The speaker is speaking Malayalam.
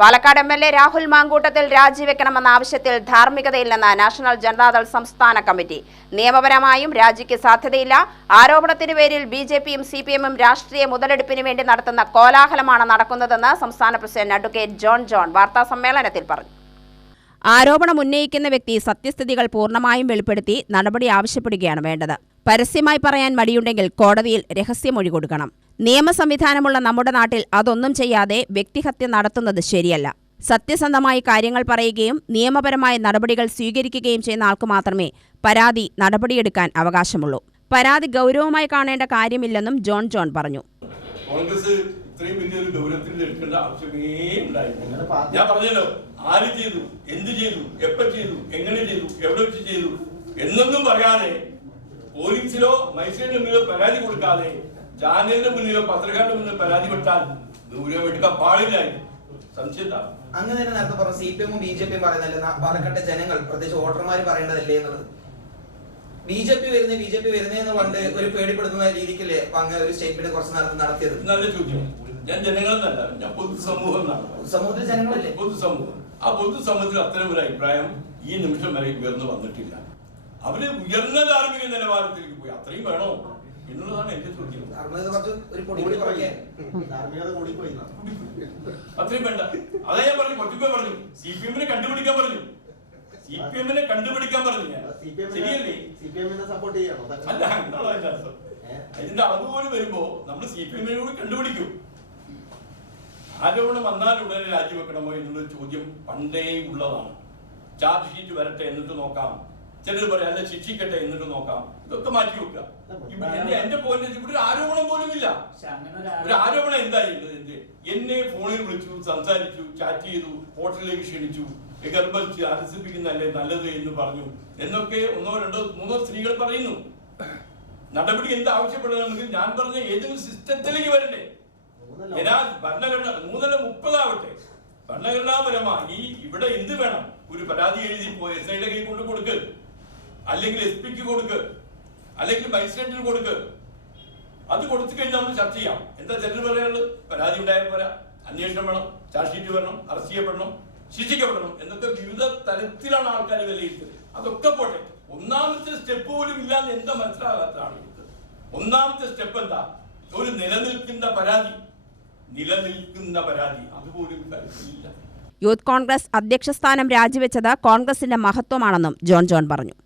Palakkad M L A Rahul Mankoottathil രാജിവെക്കണമെന്ന ആവശ്യത്തിൽ ധാർമ്മികതയില്ലെന്ന് നാഷണൽ ജനതാദൾ സംസ്ഥാന കമ്മിറ്റി. നിയമപരമായും രാജിക്ക് സാധ്യതയില്ല. ആരോപണത്തിന് പേരിൽ ബി ജെ പിയും സി പി എമ്മും രാഷ്ട്രീയ മുതലെടുപ്പിന് വേണ്ടി നടത്തുന്ന കോലാഹലമാണ് നടക്കുന്നതെന്ന് സംസ്ഥാന പ്രസിഡന്റ് അഡ്വക്കേറ്റ് ജോൺ ജോൺ വാർത്താ സമ്മേളനത്തിൽ പറഞ്ഞു. ആരോപണം ഉന്നയിക്കുന്ന വ്യക്തി സത്യസ്ഥിതികൾ പൂർണമായും വെളിപ്പെടുത്തി നടപടി ആവശ്യപ്പെടുകയാണ് വേണ്ടത്. പരസ്യമായി പറയാൻ മടിയുണ്ടെങ്കിൽ കോടതിയിൽ രഹസ്യമൊഴി കൊടുക്കണം. നിയമ സംവിധാനമുള്ള നമ്മുടെ നാട്ടിൽ അതൊന്നും ചെയ്യാതെ വ്യക്തിഹത്യ നടത്തുന്നത് ശരിയല്ല. സത്യസന്ധമായി കാര്യങ്ങൾ പറയുകയും നിയമപരമായ നടപടികൾ സ്വീകരിക്കുകയും ചെയ്യുന്ന ആൾക്ക് മാത്രമേ പരാതി നടപടിയെടുക്കാൻ അവകാശമുള്ളൂ. പരാതി ഗൗരവമായി കാണേണ്ട കാര്യമില്ലെന്നും ജോൺ ജോൺ പറഞ്ഞു. കോൺഗ്രസ് ഇത്രയും വലിയൊരു ഗൗരവത്തിൽ എടുക്കേണ്ട ആവശ്യമേ ഉണ്ടായിരുന്നു ഞാൻ പറഞ്ഞല്ലോ ആര് ചെയ്തു എന്ത് ചെയ്തു എപ്പോ ചെയ്തു എങ്ങനെ ചെയ്തു എവിടെ വെച്ച് ചെയ്തു എന്നൊന്നും പറയാതെ പോലീസിലോ മജിസ്ട്രേറ്റിന് മുന്നിലോ പരാതി കൊടുക്കാതെ ചാനലിന്റെ മുന്നിലോ പത്രക്കാരുടെ മുന്നിലോ പരാതിപ്പെട്ടാൽ ദൂരമെടുക്കാൻ ഗൗരവം എടുക്കാൻ പാടില്ലായിരുന്നു സംശയത അങ്ങ് തന്നെ നേരത്തെ പറഞ്ഞു സി പി എമ്മും ബി ജെ പിയും പറയുന്നല്ലേ നാ- പാലക്കാട്ടെ ജനങ്ങൾ പ്രത്യേകിച്ച് വോട്ടർമാർ പറയേണ്ടതല്ലേ എന്നുള്ളത്? ബി ജെ പി വരുന്നേ ബി ജെ പി വരുന്നതെന്ന് പണ്ട് ഒരു പേടിപ്പെടുത്തുന്ന രീതിക്കല്ലേ അങ്ങനെ അങ്ങ് ഒരു സ്റ്റേറ്റ്മെന്റ് കുറച്ച് നേരത്തെ നടത്തിയത്? നല്ല ചോദ്യം. ഞാൻ ജനങ്ങളെന്നല്ല ഞാൻ പൊതുസമൂഹം സമൂഹത്തിൽ ജനങ്ങളല്ലേ? പൊതുസമൂഹം. ആ പൊതുസമൂഹത്തിൽ അത്തരം ഒരു അഭിപ്രായം ഈ നിമിഷം വരെ ഉയർന്നു വന്നിട്ടില്ല. അവർ ഉയർന്ന ധാർമ്മിക നിലവാരത്തിലേക്ക് പോയി. അത്രയും വേണോ? എന്നുള്ളതാണ് എന്റെ ചോദ്യം. അത്രയും വേണ്ട. അതാ ഞാൻ പറഞ്ഞു കുറച്ചുപേ പറഞ്ഞു. സി പി എമ്മിനെ കണ്ടുപിടിക്കാൻ പറഞ്ഞു. സി പി എമ്മിനെ കണ്ടുപിടിക്കാൻ പറഞ്ഞു ഞാൻ. ശരിയല്ലേ? സി പി എമ്മിനെ സപ്പോർട്ട് ചെയ്യണോ. അല്ല എന്താണ് അതിന്റെ അർത്ഥം അതിന്റെ അളവ് പോലും വരുമ്പോ നമ്മൾ സി പി എമ്മിനെ കൂടി കണ്ടുപിടിക്കും. ആരോപണം വന്നാൽ ഉടനെ രാജിവെക്കണമോ എന്നുള്ള ചോദ്യം പണ്ടേ ഉള്ളതാണ്. ചാർജ് ഷീറ്റ് വരട്ടെ എന്നിട്ട് നോക്കാം. ചിലർ പറയാം അല്ല ശിക്ഷിക്കട്ടെ എന്നിട്ട് നോക്കാം. ഇതൊക്കെ മാറ്റി വെക്കുക. എന്റെ എന്റെ പോയിന്റ് ഇവിടെ ഒരു ആരോപണം പോലും ഇല്ല. ഒരു ആരോപണം എന്തായി? എന്ത്? എന്നെ ഫോണിൽ വിളിച്ചു സംസാരിച്ചു ചാറ്റ് ചെയ്തു ഹോട്ടലിലേക്ക് ക്ഷണിച്ചു ഗർഭം ആശ്വസിപ്പിക്കുന്നതല്ലേ നല്ലത് എന്ന് പറഞ്ഞു. എന്നൊക്കെ ഒന്നോ രണ്ടോ മൂന്നോ സ്ത്രീകൾ പറയുന്നു. നടപടി എന്ത് ആവശ്യപ്പെടണമെങ്കിൽ ഞാൻ പറഞ്ഞ ഏതെങ്കിലും സിസ്റ്റത്തിലേക്ക് വരണ്ടേ? ഞാൻ ഭരണഘടന മൂന്നല്ല മുപ്പതാവട്ടെ. ഭരണഘടനാപരമായി ഇവിടെ എന്ത് വേണം? ഒരു പരാതി എഴുതി പോയി എസ് ഐയുടെ കൈ കൊണ്ട് കൊടുക്ക്. അല്ലെങ്കിൽ എസ് പിക്ക് കൊടുക്ക്. അല്ലെങ്കിൽ മജിസ്ട്രേറ്റിന് കൊടുക്ക്. അത് കൊടുത്തു കഴിഞ്ഞാൽ നമ്മൾ ചർച്ച ചെയ്യാം. എന്താ ചിലർ പറയാനുള്ളത്? പരാതി ഉണ്ടായാൽ പോരാ. അന്വേഷണം വേണം. ചാർജ് ഷീറ്റ് വരണം. അറസ്റ്റ് ചെയ്യപ്പെടണം. ശിക്ഷിക്കപ്പെടണം. എന്നൊക്കെ വിവിധ തലത്തിലാണ് ആൾക്കാർ വിലയിരുത്തുന്നത്. അതൊക്കെ പോട്ടെ. ഒന്നാമത്തെ സ്റ്റെപ്പ് പോലും ഇല്ലാന്ന് എന്താ മനസ്സിലാകാത്തതാണ് ഒന്നാമത്തെ സ്റ്റെപ്പ് എന്താ? ഒരു നിലനിൽക്കുന്ന പരാതി. നിലനിൽക്കുന്ന പരാതി. അതുപോലും കരുത്തില്ല യൂത്ത് കോൺഗ്രസ് അധ്യക്ഷ സ്ഥാനം രാജിവെച്ചത് കോൺഗ്രസിന്റെ മഹത്വമാണെന്നും ജോൺ ജോൺ പറഞ്ഞു.